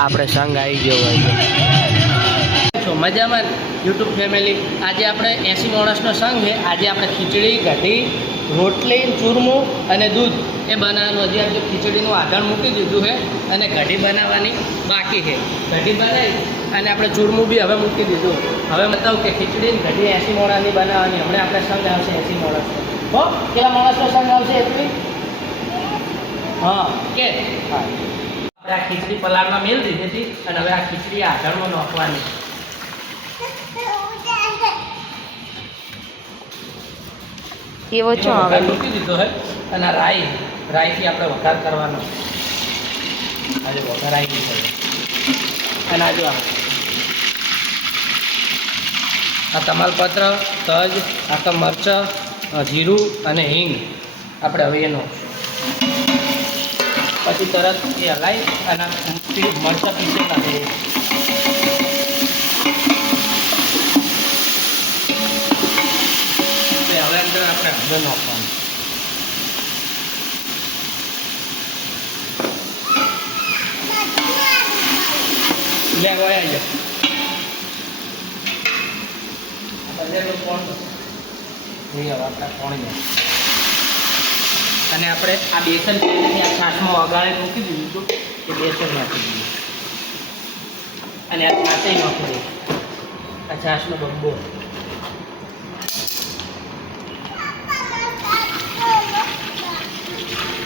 આપણે સંઘ આવી ગયો હોય છો મજામાં યુટ્યુબ ફેમિલી. આજે આપણે 80 માણસનો સંઘ છે. આજે આપણે ખીચડી, કઢી, રોટલી, ચૂરમું અને દૂધ એ બનાવવાનું. હજી આપણે ખીચડીનું આધાર મૂકી દીધું છે અને કઢી બનાવવાની બાકી છે. કઢી બનાવી અને આપણે ચૂરમું બી હવે મૂકી દીધું. હવે બતાવું કે ખીચડી કઢી 80 માણસની બનાવવાની. હમણાં આપણે સંઘ આવશે 80 માણસનો. હો કેટલા માણસનો સંઘ આવશે એટલી? હા કે હા. આપણે આ ખીચડી પલાળમાં મેળ દીધી હતી અને હવે આ ખીચડી આધારમાં નાખવાની. એવો છો હવે મૂકી દીધો હોય અને રાઈથી આપણે વઘાર કરવાનો. આજે વઘાર આવી ગયો અને આજે આ તમાલપત્ર, તજ, આખા મરચાં, જીરું અને હિંગ આપણે હવે એનો પછી તરત એ હલાવી અને મરચાં પીસેલા છે હવે અંદર આપણે હળદર નાખવાનું. લે ગયા આવી અને આપણે આ બેસન આ છાશમાં વગાડે મૂકી દીધું હતું એ બેસન નાખી દીધું અને આ છાશે નાખી દઈશું. આ છાશનો બબ્બો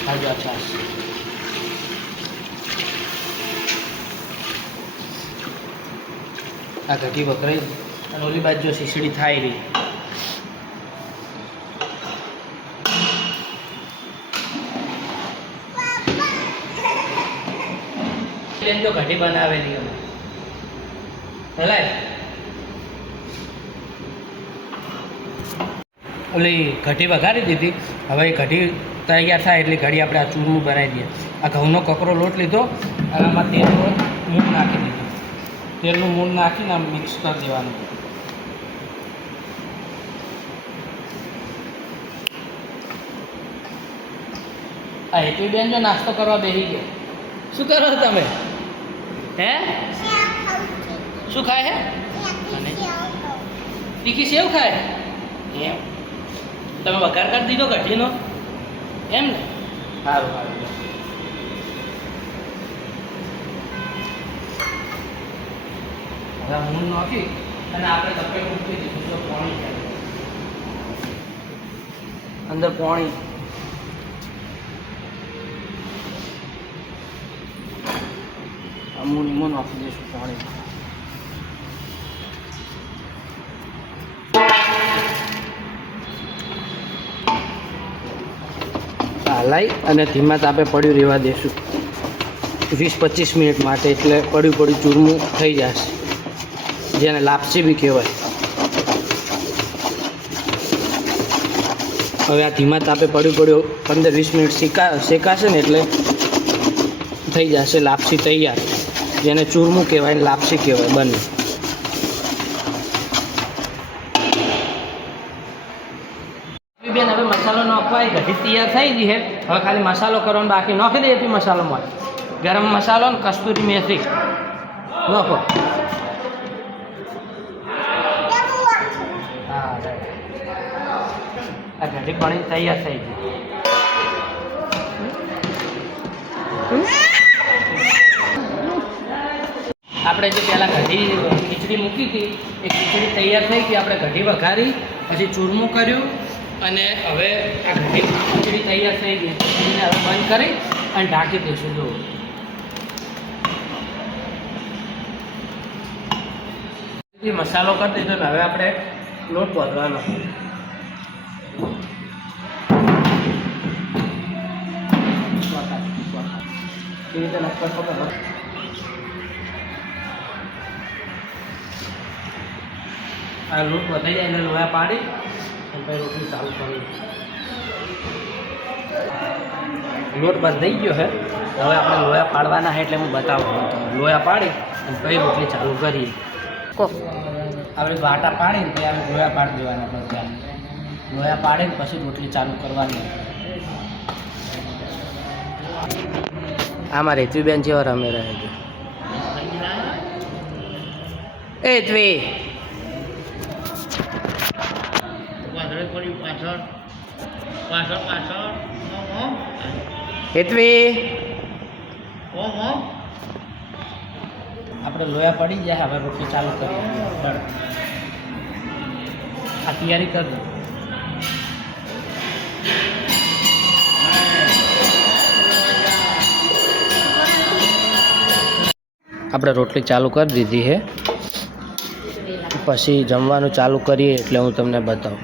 હાજો આ છાશ આ ઘટી વકરાઈ અને ઓલી બાજુ ખીચડી થાય રહી. જો ઘટી બનાવેલી હલાય ઓલી ઘટી વઘારી દીધી. હવે એ ઘટી તૈયાર થાય એટલે ઘડી આપણે આ ચૂરમું બનાવી દઈએ. આ ઘઉંનો કકરો લોટ લીધો અને આમાં તેલનું મૂળ નાખી દીધું. તેલનું મૂળ નાખીને આમ મિક્સ કરી દેવાનું. આ હેતુ બેન જો નાસ્તો કરવા બેસી ગયો. શું કરો છો તમે? હે શું ખાય હે? અને તીખી સેવ ખાય એમ? તમે વઘાર કરી દીધો કઢીનો એમ ને? સારું સારું. હવે મૂળ નાખી અને આપણે તપેલું મૂકી દીધું તો પાણી થાય અંદર. પાણી મૂળ નાખી દઈશું પાણી. હલાવી અને ધીમા તાપે પડ્યું રહેવા દઈશું 20-25 મિનિટ માટે. એટલે પડ્યું ચૂરમું થઈ જશે, જેને લાપસી બી કહેવાય. હવે આ ધીમા તાપે પડ્યું 15-20 મિનિટ શેકાશે ને એટલે થઈ જશે લાપસી તૈયાર, જેને ચૂરમું કહેવાય લાપસી કહેવાય બંને. બેન હવે મસાલો નાખવા ઘટી તૈયાર થઈ ગઈ છે. હવે ખાલી મસાલો કરવાનો બાકી. નાખી દઈએ હતી મસાલોમાં ગરમ મસાલો ને કસ્તુરી મેથી નાખો. હા આ ઘટી પાણી તૈયાર થઈ ગઈ. આપણે જે પહેલાં ખીચડી મૂકી હતી એ ખીચડી તૈયાર થઈ ગઈ. આપણે કઢી વઘારી પછી ચૂરમું કર્યું અને હવે આ ખીચડી તૈયાર થઈ ગઈ. ખીચડીને હવે બંધ કરી અને ઢાંકી દઈશું. જો મસાલો કરી દીધો ને હવે આપણે લોટ બાંધવાનો. એ રીતે નક્કર ખબર આ લોટ વધાઈ જાય એટલે લોયા પાડી અને પછી રોટલી ચાલુ કરી. લોટ બંધાઈ ગયો છે. હવે આપણે લોયા પાડવાના છે એટલે હું બતાવું. લોયા પાડી અને પછી રોટલી ચાલુ કરીએ. આપણે વાટા પાડીને પછી આપણે લોયા પાડી દેવાના. બધા લોયા પાડીને પછી રોટલી ચાલુ કરવાની. આમાં રેતીબેન જેવા રમે રહે છે. એ ત્વે હેતવી આપણે લોયા પડી જાય હવે રોટલી ચાલુ કરીએ આ તૈયારી કર દો આપણે રોટલી ચાલુ કરી દીધી છે પછી જમવાનું ચાલુ કરીએ એટલે હું તમને બતાવું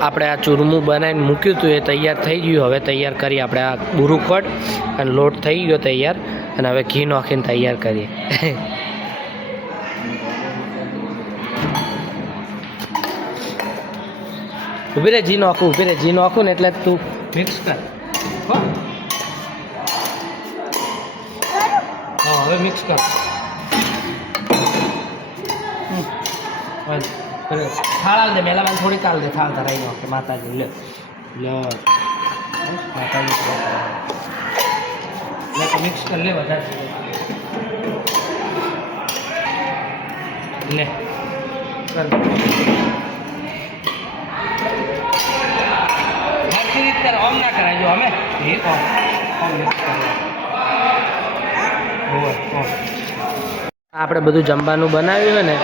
આપણે આ ચૂરમું બનાવીને મૂક્યું હતું એ તૈયાર થઈ ગયું હવે તૈયાર કરીએ આપણે આ બુરુખડ અને લોટ થઈ ગયો તૈયાર અને હવે ઘી નાખીને તૈયાર કરીએ ઊભી રે જી નાખું ઊભી રે જી નાખું ને એટલે તું મિક્સ કર હો હા હવે મિક્સ કર થાળ દે મેલામાં થોડી કાલ દે થાળ ધરાઈ નાખે માતાજી લે માતાજી લે તો મિક્સ કર લે વધારે લે કર ઓમ ના કરાય જો અમે આપણે બધું જમવાનું બનાવ્યું હોય ને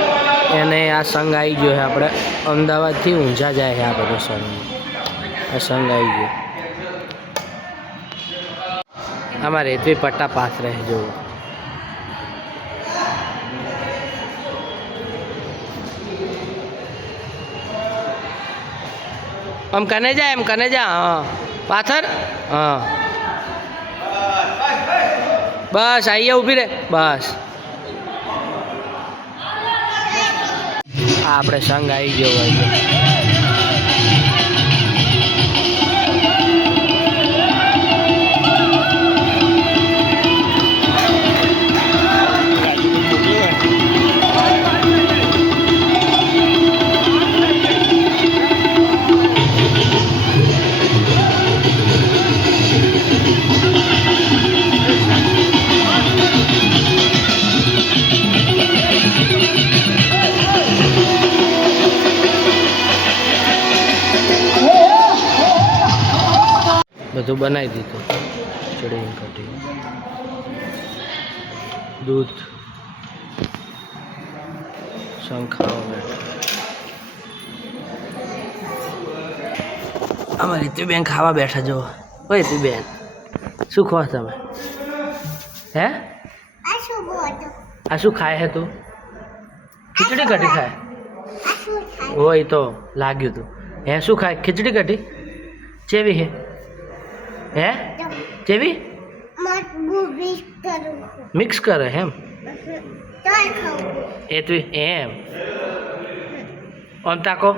એને આ સંઘ આવી ગયો છે આપણે અમદાવાદથી ઊંઝા જાય છે આ બધો સંઘ આ સંઘ આવી ગયો આમાં રેતવી પટ્ટા પાસ રહે જો આમ કને જા હા પાછળ હા બસ આઈએ ઊભી રે બસ આ આપણે સંઘ આવી ગયો હોય બધું બનાવી દીધું ખીચડી કઢી દૂધ સંઘ ખાવા બેઠા અમારી રીતુબેન ખાવા બેઠા જો ઓય રીતુબેન શું ખો તમે હે આ શું ખાય હે તું ખીચડી કઢી ખાય હોય તો લાગ્યું તું હે શું ખાય ખીચડી કઢી ચેવી હે હે જેવી મિક્સ કરે એમ એ તું એમ ઓમ તાકો